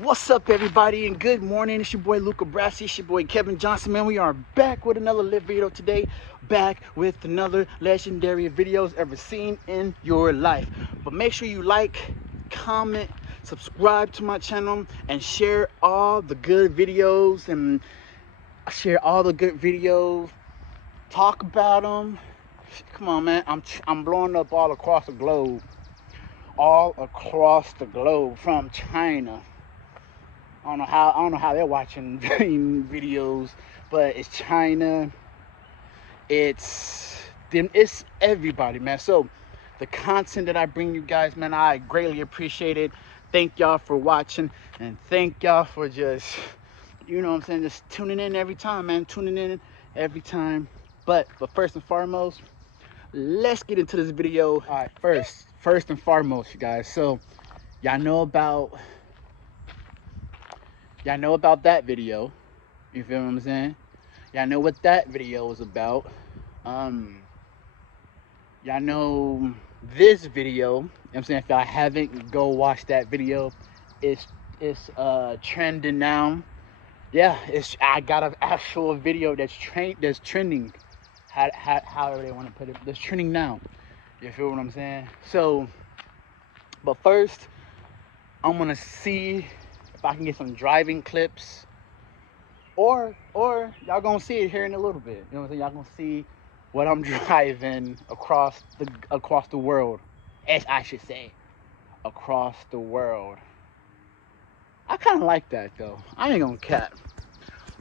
What's up, everybody, and good morning. It's your boy Luca Brassi, it's your boy Kevin Johnson, man. We are back with another lit video today, back with another legendary videos ever seen in your life. But make sure you like, comment, subscribe to my channel, and share all the good videos. Talk about them. Come on, man. I'm blowing up all across the globe, from China. I don't know how they're watching videos, but it's China, it's them, it's everybody, man. So the content that I bring you guys, man, I greatly appreciate it. Thank y'all for watching, and thank y'all for just, you know what I'm saying, just tuning in every time, man. Tuning in every time. But first and foremost, let's get into this video. All right, first and foremost, you guys. So y'all know about that video. You feel what I'm saying? Y'all know what that video was about. Y'all know this video. You know what I'm saying? If y'all haven't, go watch that video. It's trending now. Yeah, I got an actual video that's trending. However they want to put it. That's trending now. You feel what I'm saying? So, but first, I'm gonna see if I can get some driving clips. Or y'all gonna see it here in a little bit. You know what I'm saying? Y'all gonna see what I'm driving across the world. As I should say, across the world. I kind of like that though. I ain't gonna cap.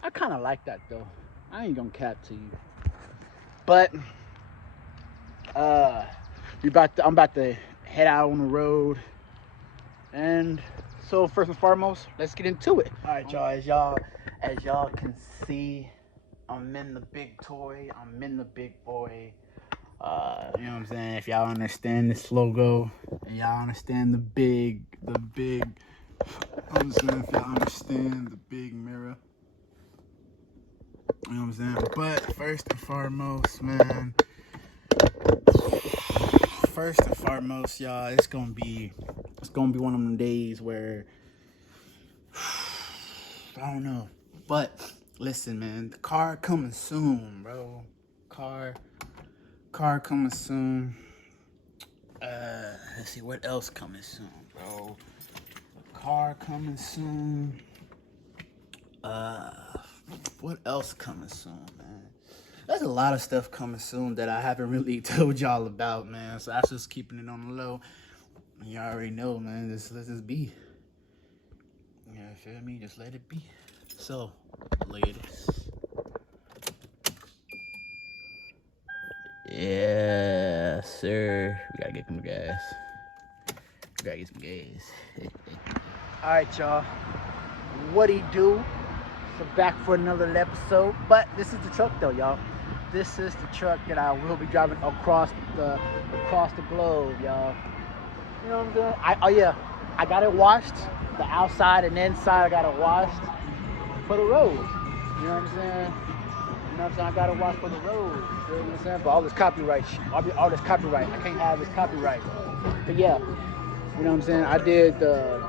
I kind of like that though. I ain't gonna cap to you. But I'm about to head out on the road. And so first and foremost, let's get into it. All right, y'all. As y'all can see, I'm in the big toy. I'm in the big boy. You know what I'm saying? If y'all understand this logo, and y'all understand the big. I'm saying, if y'all understand the big mirror. You know what I'm saying? But first and foremost, man. Y'all, it's gonna be one of them days where I don't know. But listen, man, the car coming soon, bro. Car coming soon. Let's see what else coming soon, bro. The car coming soon. What else coming soon, man? There's a lot of stuff coming soon that I haven't really told y'all about, man. So that's just keeping it on the low. You already know, man. Just let this be. You know, feel me? Just let it be. So, ladies. Yeah, sir. We gotta get some gas. All right, y'all. What he do? So back for another episode. But this is the truck, though, y'all. This is the truck that I will be driving across the globe, y'all. You know what I'm saying? I got it washed. The outside and the inside, I got it washed for the road. You know what I'm saying? I got it washed for the road. You know what I'm saying? But all this copyright shit. All this copyright. I can't have this copyright. But yeah, you know what I'm saying? I did the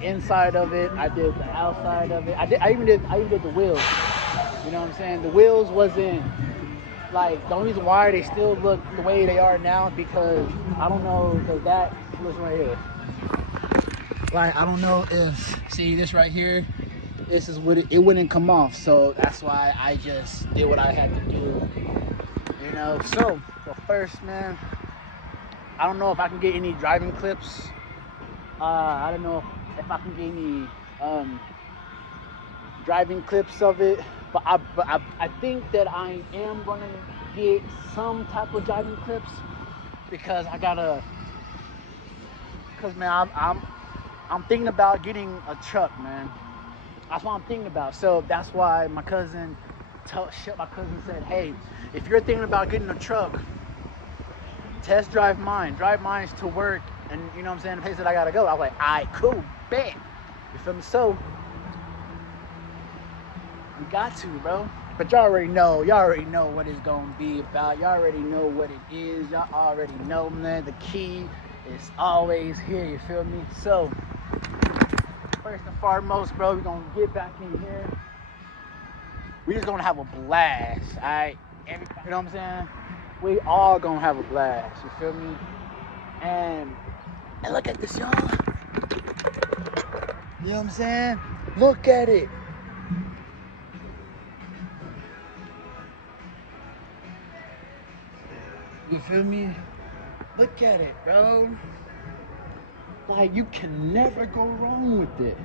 inside of it. I did the outside of it. I even did the wheels. You know what I'm saying? The wheels wasn't like, the only reason why they still look the way they are now, because I don't know, because that was right here. Like, I don't know if, see this right here, this is what it wouldn't come off. So that's why I just did what I had to do. You know, so first, man, I don't know if I can get any driving clips. I don't know if I can get any driving clips of it, but I think that I am gonna get some type of driving clips, because man, I'm thinking about getting a truck, man. That's what I'm thinking about. So that's why my cousin said, hey, if you're thinking about getting a truck, test drive mine. Drive mine to work, and you know what I'm saying, the place that I gotta go. I was like, alright, cool, bet. You feel me? So we got to, bro. But y'all already know what it's gonna be about. Y'all already know what it is. Y'all already know, man. The key is always here, you feel me? So first and foremost, bro, we're gonna get back in here. We just gonna have a blast, alright? Everybody, you know what I'm saying? We all gonna have a blast, you feel me? And look at this, y'all. You know what I'm saying? Look at it. You feel me? Look at it, bro. Like, you can never go wrong with it.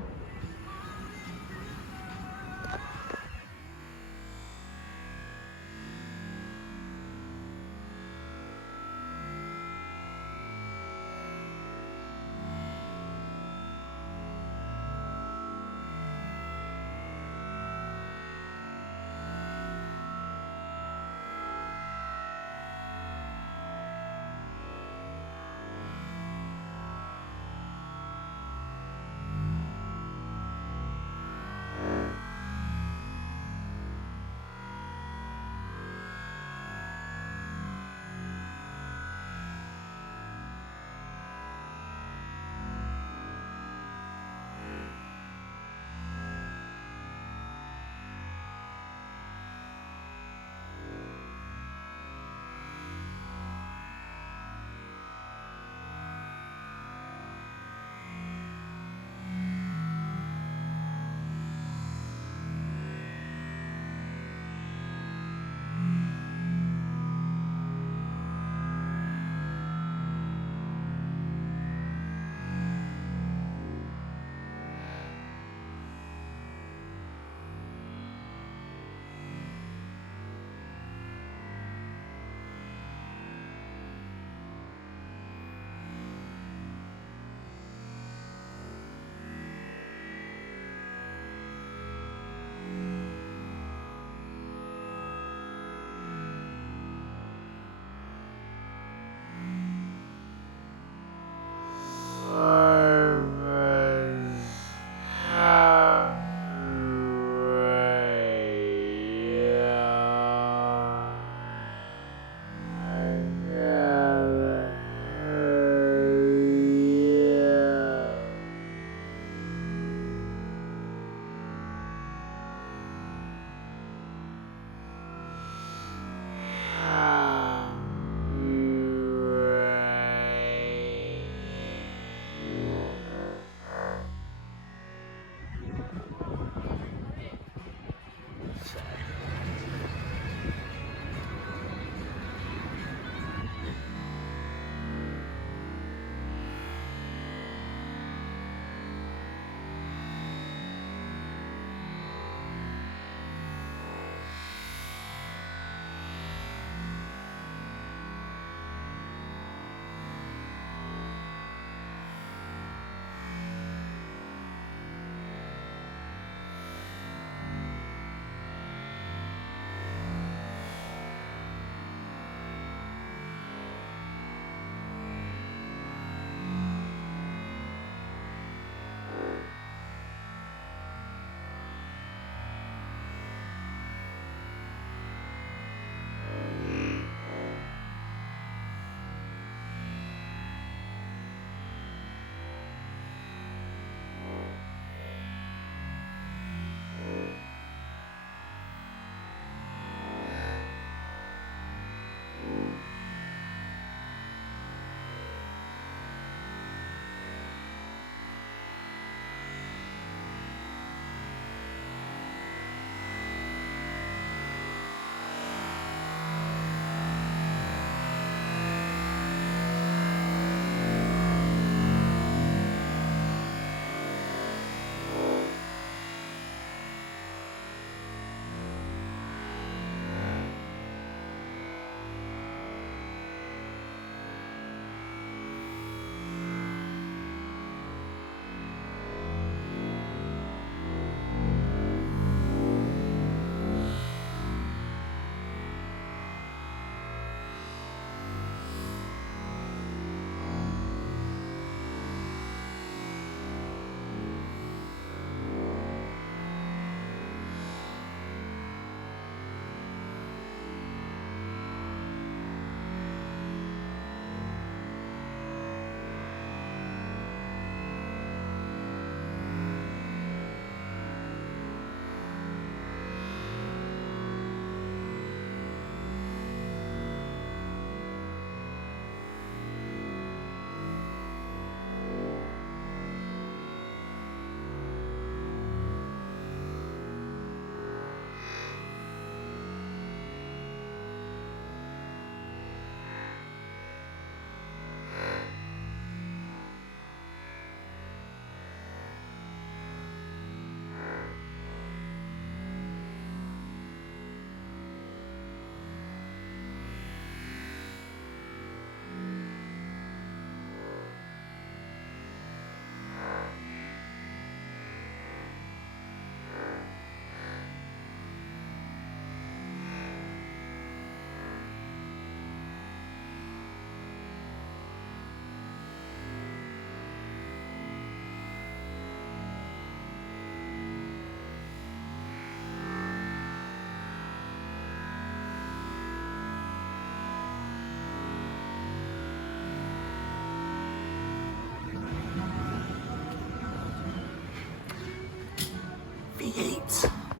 create.